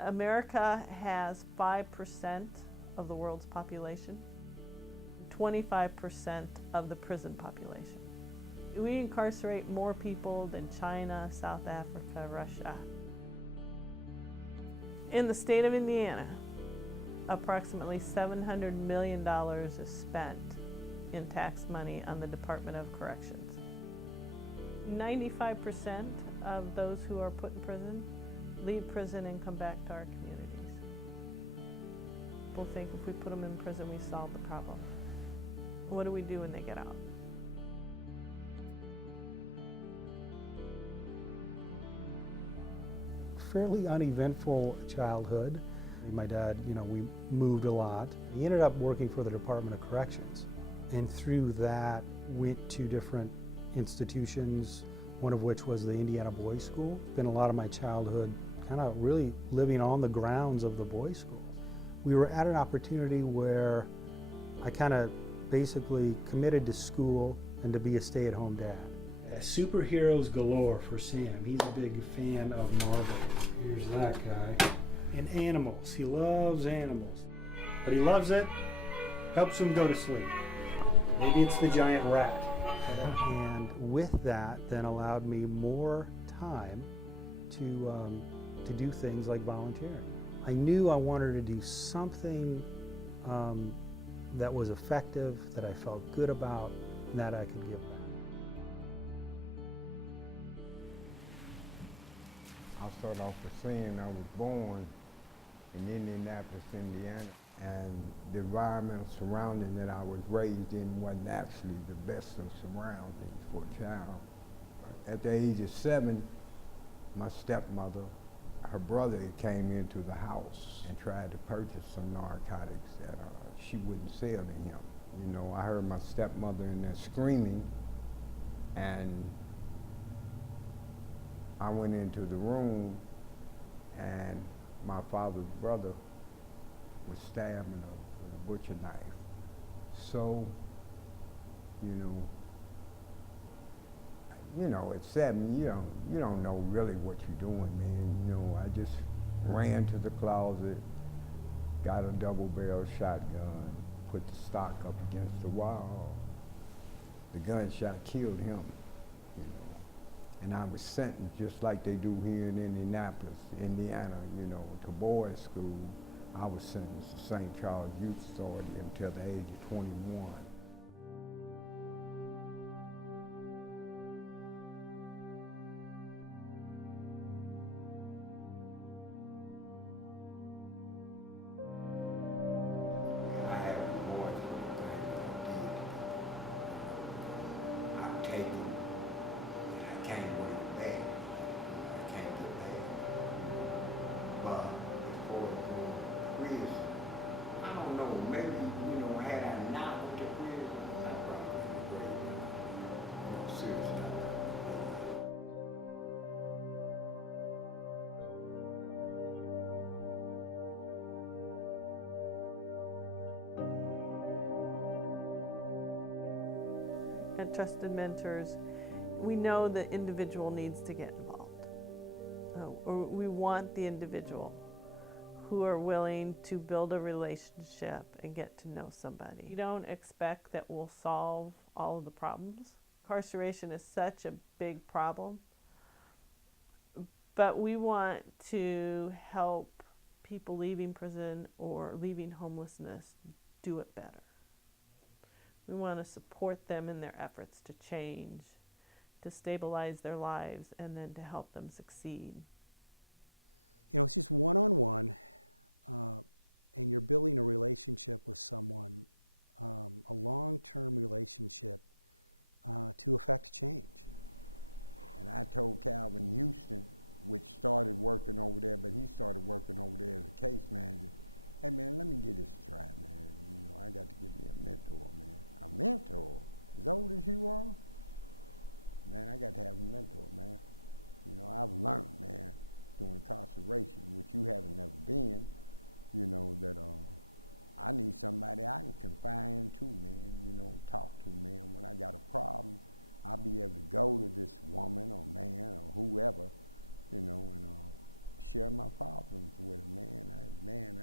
America has 5% of the world's population, 25% of the prison population. We incarcerate more people than China, South Africa, Russia. In the state of Indiana, approximately $700 million is spent in tax money on the Department of Corrections. 95% of those who are put in prison leave prison and come back to our communities. People think if we put them in prison, we solve the problem. What do we do when they get out? Fairly uneventful childhood. My dad, we moved a lot. He ended up working for the Department of Corrections. And through that, went to different institutions, one of which was the Indiana Boys School. Spent a lot of my childhood kind of really living on the grounds of the boys' school. We were at an opportunity where I kind of basically committed to school and to be a stay-at-home dad. Superheroes galore for Sam. He's a big fan of Marvel. Here's that guy. And animals. He loves animals. But he loves it, helps him go to sleep. Maybe it's the giant rat. And with that, then allowed me more time to do things like volunteering. I knew I wanted to do something that was effective, that I felt good about, and that I could give back. I'll start off with saying I was born in Indianapolis, Indiana, and the environmental surrounding that I was raised in wasn't actually the best of surroundings for a child. At the age of 7, my stepmother, her brother came into the house and tried to purchase some narcotics that she wouldn't sell to him. I heard my stepmother in there screaming, and I went into the room, and my father's brother was stabbing her with a butcher knife. So, at 7, you don't know really what you're doing, man. I just ran to the closet, got a double-barrel shotgun, put the stock up against the wall. The gunshot killed him. And I was sentenced just like they do here in Indianapolis, Indiana, to boys' school. I was sentenced to St. Charles Youth Authority until the age of 21. I have rewards for the things that I did. I've taken. I can't bring it back. I can't get back. But as far as going to prison, I don't know, maybe, had I not went to prison, I probably would have great. Seriously. At Trusted Mentors, we know the individual needs to get involved. Or we want the individual who are willing to build a relationship and get to know somebody. We don't expect that we'll solve all of the problems. Incarceration is such a big problem, but we want to help people leaving prison or leaving homelessness do it better. We want to support them in their efforts to change, to stabilize their lives, and then to help them succeed. It's just one-on-one, and you're building a relationship with someone, a long-term relationship to affect change. And I told Calvin Houston, which started working over there, but he started working over there as a case manager, hey man, let me get this a try, man. I got to give me a mentor, man. A mentor? As old as you are? Man, I got to have a mentor, man. I've learned, man, through incarceration, which you haven't never been, that I need somebody I can confide to, man, talk to, man. When I got a problem, I'll be able to go to this woman or man or whoever, and share my problems with him, man.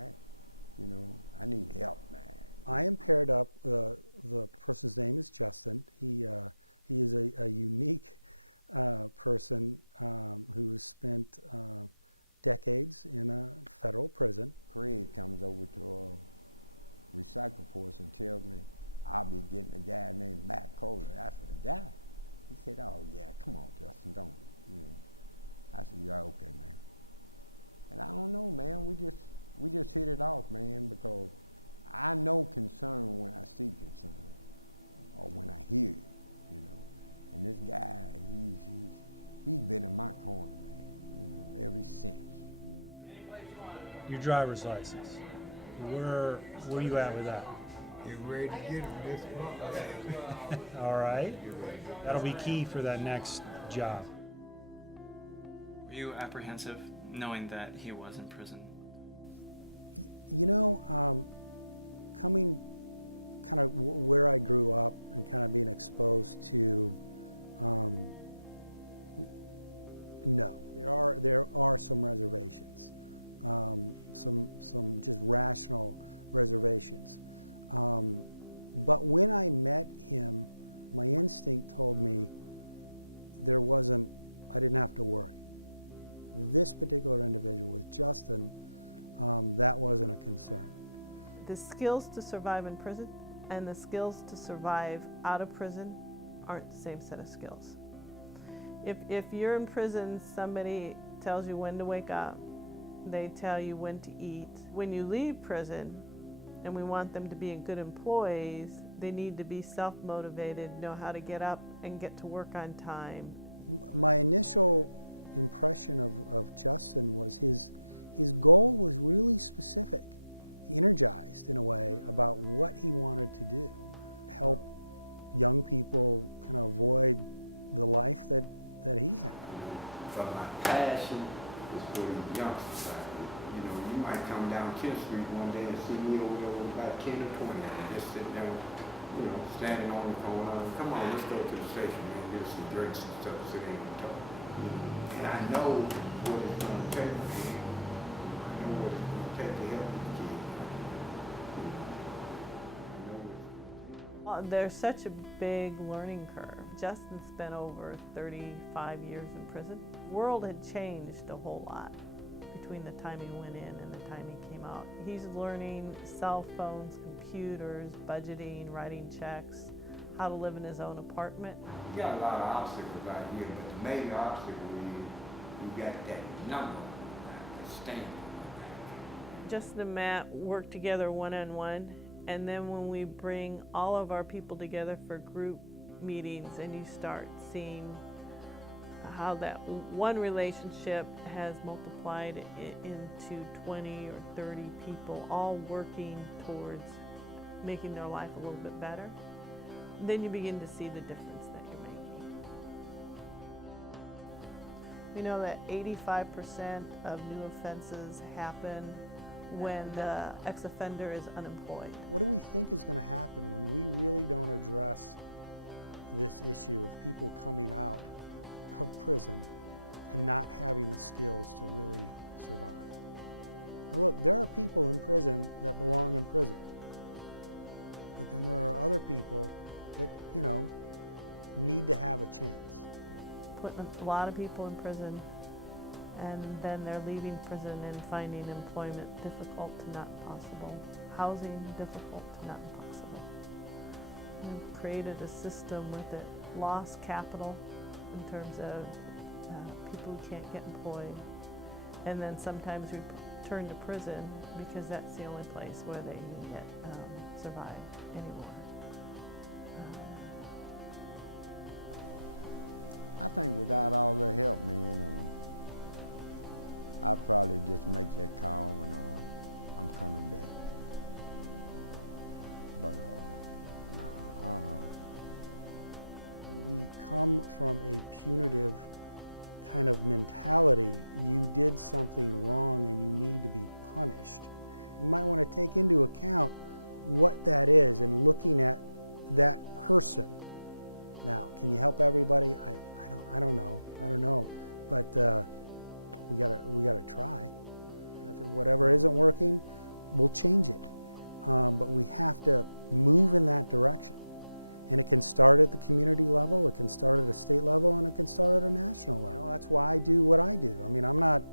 I need help, man. I am paired up. The person's name is Justin. He is a unique person who has spent decades in a federal prison. Craig comes over to recycle for us and tells me I'll be getting a guy named Matt Kohler. I said, a guy? He said, oh yeah, come on, Justin, don't. I said, yeah, okay, man. And I don't know, man. We just hit it off, man, because I know concern when I see concern, or when I hear it, And this guy, he's been in my corner, man, ever since. Your driver's license. Where are you at with that? Get ready to get it this month. All right. That'll be key for that next job. Were you apprehensive knowing that he was in prison? Coming kind of where I grew up and kind of being exposed to, no, there are some reservations, some just rational reservations. But when I met him, my instinct told me I didn't have to worry. This particular individual with Justin, that wasn't a concern. The skills to survive in prison and the skills to survive out of prison aren't the same set of skills. If you're in prison, somebody tells you when to wake up, they tell you when to eat. When you leave prison, and we want them to be good employees, they need to be self-motivated, know how to get up and get to work on time. My initial impression of Justin was his goal was really specific, energized in a way about what he wanted to do, help young people kind of avoid the life that he had. But my passion is for the youngsters out here. You might come down 10th Street one day and see me over there with about 10 or 20 and just sitting there, standing on the corner. Come on, let's go to the station, man, get some drinks and stuff, sit in and talk. And I know what it's going to take, man. I know what it's going to take to help these kids. There's such a big learning curve. Justin spent over 35 years in prison. The world had changed a whole lot between the time he went in and the time he came out. He's learning cell phones, computers, budgeting, writing checks, how to live in his own apartment. We got a lot of obstacles out here, but the major obstacle is we got that number that stand. Justin and Matt work together one-on-one, and then when we bring all of our people together for group meetings and you start seeing how that one relationship has multiplied into 20 or 30 people all working towards making their life a little bit better, then you begin to see the difference that you're making. We know that 85% of new offenses happen when the ex-offender is unemployed. What do we think is going to happen when we really don't address this issue of people coming out of prison and not having the skills to really survive? Now look, there are people in prison that belong in prison, but then there are other people that, need to have a chance. Putting a lot of people in prison, and then they're leaving prison and finding employment difficult to not possible, housing difficult to not possible. We've created a system with it, lost capital in terms of people who can't get employed, and then sometimes we turn to prison because that's the only place where they can get survive anymore. I think without all the help, man, I probably just make that call and I'm coming back. But We come from a punitive kind of mentality. You did something wrong and you need to be punished. You might want to take into account what that is and looking at that person. Now, can you help everybody? I don't know. But we gotta try. If whatever isn't working, we'll change it. But we have to move in that direction. And it can start at the community level, it can start at a state level, and it can start at a national level. You know, that's why I do what I do. I mean, I'm not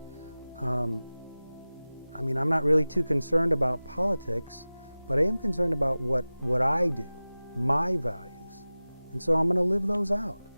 really too concerned about politics, but I am concerned about what I do, my values. And so I'm going to live those out.